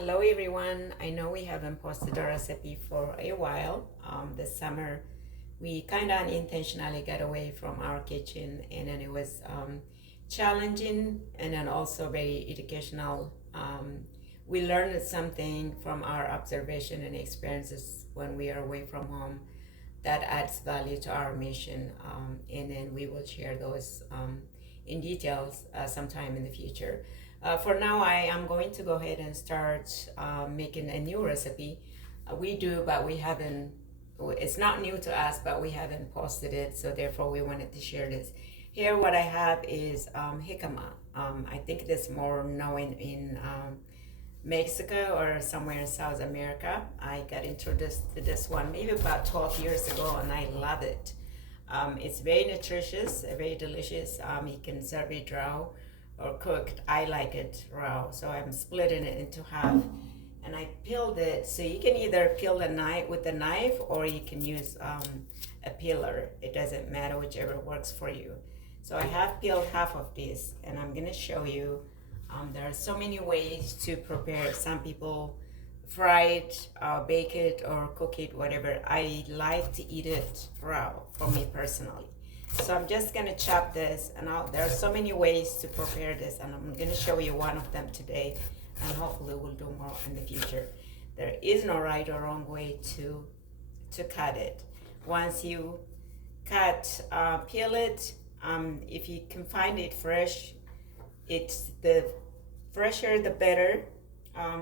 Hello everyone. I know we haven't posted a recipe for a while. This summer we kind of unintentionally got away from our kitchen, and then it was challenging and then also very educational. We learned something from our observation and experiences when we are away from home that adds value to our mission, and then we will share those in details sometime in the future. For now, I am going to go ahead and start making a new recipe. We do, but we haven't. It's not new to us, but we haven't posted it, so therefore we wanted to share this. Here, what I have is jicama. I think it is more known in Mexico or somewhere in South America. I got introduced to this one maybe about 12 years ago, and I love it. It's very nutritious, very delicious. You can serve it raw or cooked. I like it raw, so I'm splitting it into half, and I peeled it. So you can either peel the knife with a knife, or you can use a peeler. It doesn't matter, whichever works for you. So I have peeled half of this, and I'm gonna show you. There are so many ways to prepare. Some people fry it, bake it, or cook it, whatever. I like to eat it raw, for me personally. So I'm just gonna chop this, and there are so many ways to prepare this, and I'm gonna show you one of them today, and hopefully we'll do more in the future. There is no right or wrong way to cut it. Once you peel it, if you can find it fresh, it's the fresher the better.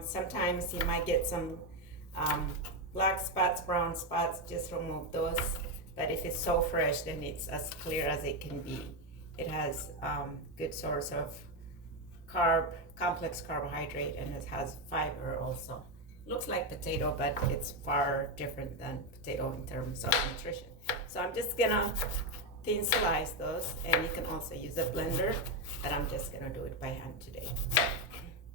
Sometimes you might get some black spots, brown spots. Just remove those. But if it's so fresh, then it's as clear as it can be. It has good source of complex carbohydrate, and it has fiber also. Looks like potato, but it's far different than potato in terms of nutrition. So I'm just gonna thin slice those, and you can also use a blender, but I'm just gonna do it by hand today.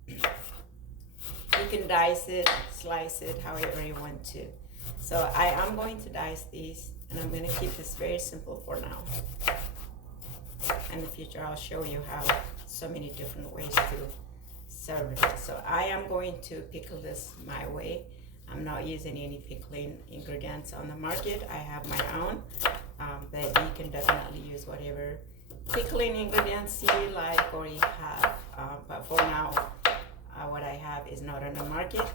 You can dice it, slice it, however you want to. So I am going to dice these, and I'm gonna keep this very simple for now. In the future, I'll show you how so many different ways to serve it. So I am going to pickle this my way. I'm not using any pickling ingredients on the market. I have my own, but you can definitely use whatever pickling ingredients you like or you have. But for now, what I have is not on the market.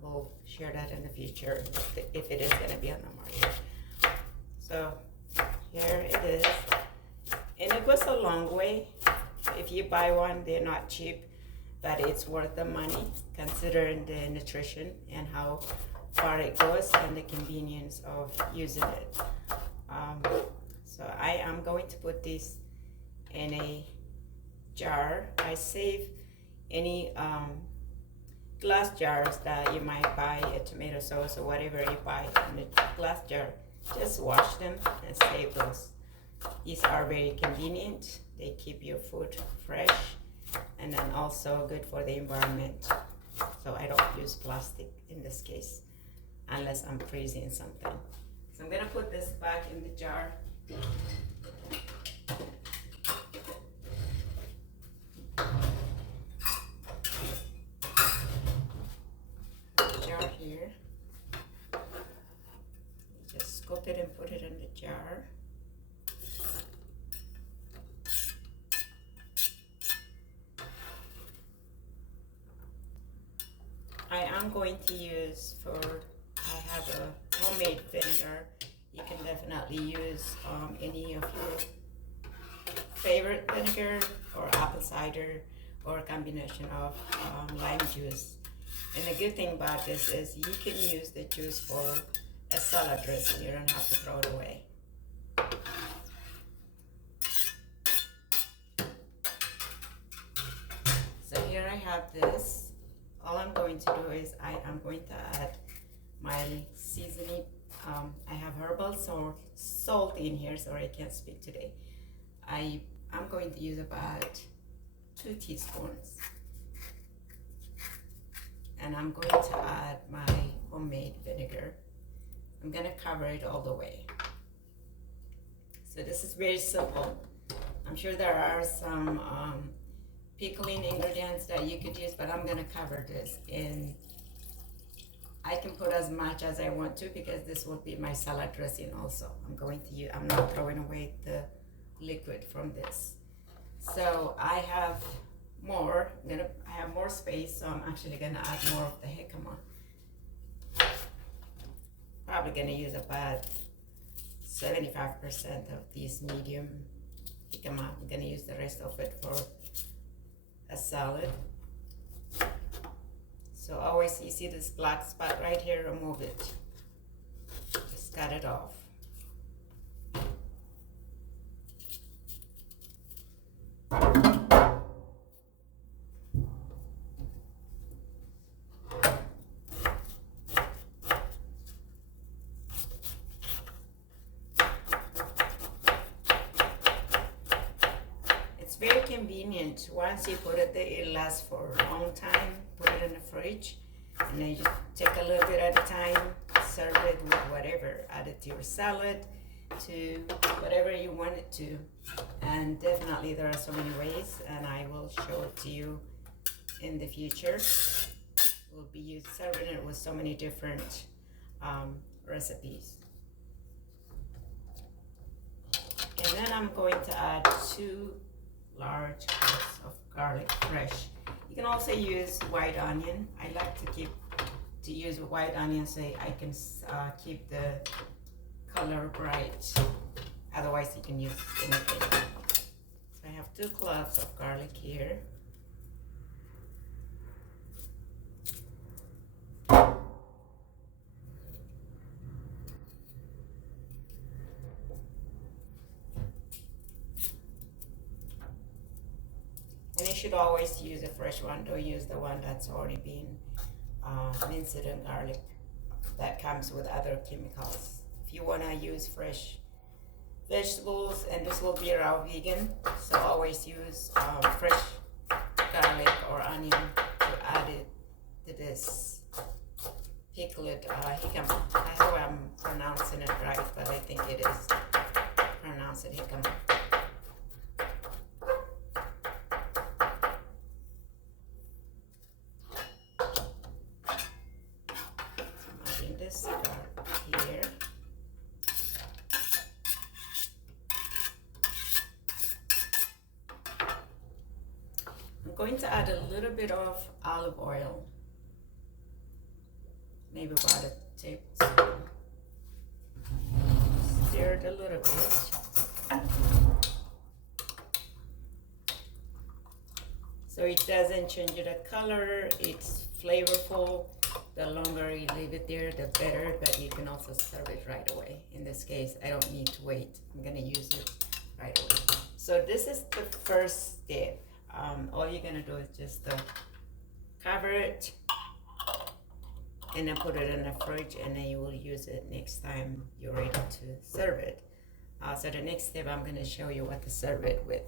We'll share that in the future if it is going to be on the market. So here it is, and it goes a long way. If you buy one, they're not cheap, but it's worth the money considering the nutrition and how far it goes and the convenience of using it. So I am going to put this in a jar. I save any glass jars that you might buy, a tomato sauce or whatever you buy in a glass jar. Just wash them and save those. These are very convenient. They keep your food fresh, and then also good for the environment. So I don't use plastic in this case unless I'm freezing something. So I'm gonna put this back in the jar. Jar here. Just scoop it and put it in the jar. I am going to use I have a homemade vinegar. You can definitely use any of your favorite vinegar or apple cider or a combination of lime juice. And the good thing about this is you can use the juice for a salad dressing. You don't have to throw it away. So here I have this. All I'm going to do is I am going to add my seasoning. I have herbal salt in here, so I can't speak today. I'm going to use about 2 teaspoons. And I'm going to add my homemade vinegar. I'm gonna cover it all the way. So this is very simple. I'm sure there are some pickling ingredients that you could use, but I'm gonna cover this, and I can put as much as I want to because this will be my salad dressing also. I'm not throwing away the liquid from this. So I have more, I have more space, so I'm actually gonna add more of the jicama. Probably gonna use about 75% of this medium jicama. I'm gonna use the rest of it for a salad. So always, you see this black spot right here, remove it. Just cut it off. It's very convenient. Once you put it there, it lasts for a long time. Put it in the fridge, and then you just take a little bit at a time, serve it with whatever. Add it to your salad, to whatever you want it to. And definitely there are so many ways, and I will show it to you in the future. We'll be serving it with so many different recipes. And then I'm going to add 2 large cloves of garlic fresh. You can also use white onion. I like to use white onion so I can keep the color bright. Otherwise you can use anything. So I have 2 cloves of garlic here. And you should always use a fresh one. Don't use the one that's already been minced in garlic. That comes with other chemicals. If you want to use fresh vegetables, and this will be raw vegan, so always use fresh garlic or onion to add it to this pickled jicama. I hope I'm pronouncing it right, but I think it is pronounced jicama. This here. I'm going to add a little bit of olive oil, maybe about a tablespoon. Stir it a little bit so it doesn't change the color. It's flavorful. The longer you leave it there, the better, but you can also serve it right away. In this case, I don't need to wait. I'm gonna use it right away. So this is the first step. All you're gonna do is just cover it and then put it in the fridge, and then you will use it next time you're ready to serve it. So the next step, I'm gonna show you what to serve it with.